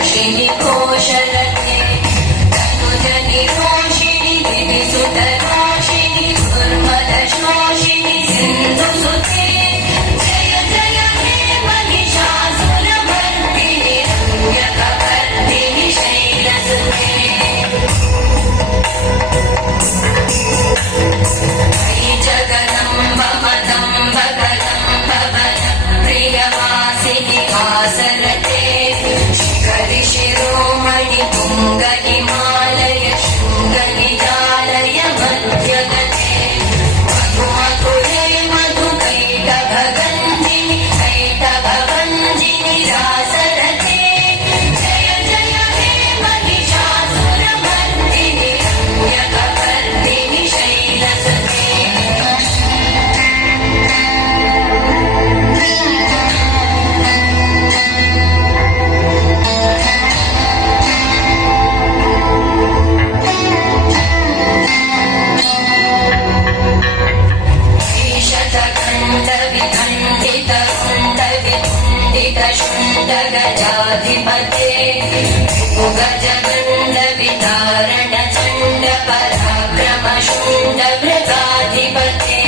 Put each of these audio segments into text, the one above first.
पोषिणि कोशलते तनुजनि रोषिणि दिविसुतरोषिणि दुर्मदशोषिणि सिन्धुसुते जय जय हे महिषासुरमर्दिनि रम्यकपर्दिनि शैलसुते मयि जगदम्ब मदम्ब कदम्ब वन प्रियवासिनि हासरते शिरोमणि तुंग हिमालय शृंग निजालय मध्यगते मधुमधुरे मधुकैटभगञ्जिनि कैटभभञ्जिनि रासरते जय जय हे महिषासुरमर्दिनि रम्यकपर्दिनि शैलसुते गजाधिपते गजगण्ड विदारण चण्ड पराक्रम शूण्ड मृगाधिपते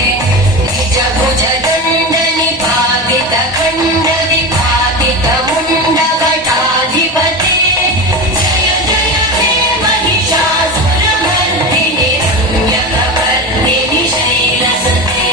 निज भुज दण्ड निपातित खण्ड विपातित मुण्ड भटाधिपते जय जय हे महिषासुरमर्दिनि रम्यकपर्दिनि शैलसुते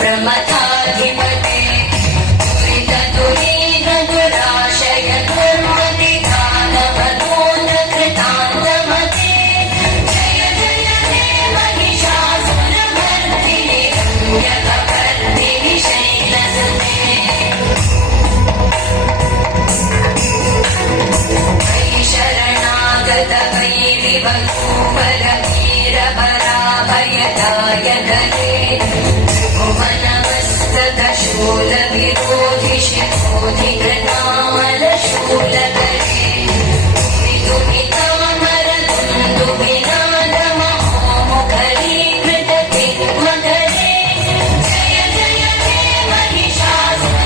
प्रमथाधिपते दुरितदुरीगदुराशय दुर्मतिदानवदोनकृतान्तमते जय जय हे महिषासुरमर्दिनि रम्यकपर्दिनि शैलसुते मयि शरणागत वैरिवधूवर वीरभराभयदायकरे शूलविरोधि शिरोधि कृतामलशूलकरे दुहितामर दुन्दुभिनादमहोमुखरीकृत किङ्मकरे जय जय हे महिषासुरमर्दिनि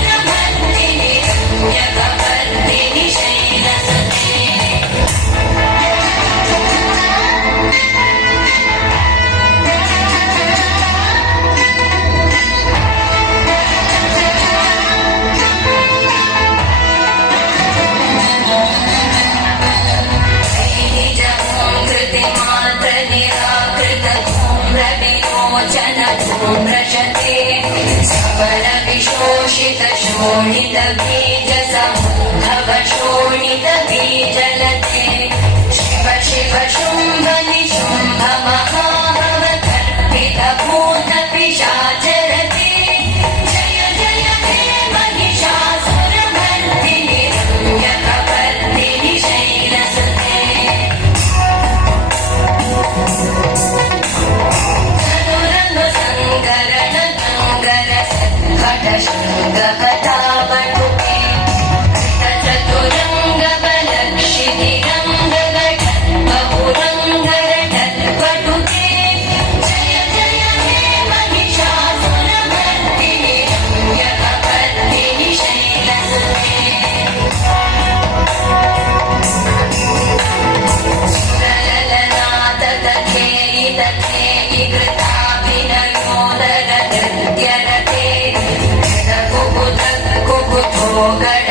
रम्यकपर्दिनि शैलसुते धूम्रशते सबल विशोषित शोणित बीज समुद्भव शोणित बीजलते शिव शिव शुम्भ निशुम्भ महाभव कल्पित भूत पिशाचरते जय जय हे महिषासुरमर्दिनि रम्यकपर्दिनि शैलसुते शृङ्गहटावटुके चतुरङ्गबलक्षितिरङ्गघट बहुरङ्गरटत्पटुके जय जय हे महिषासुरमर्दिनि रम्यकपर्दिनि शैलसुते सुरललनादखेयि तखेयि कृताभिनयोदरनृत्यरते कुबुध कुबुधो गण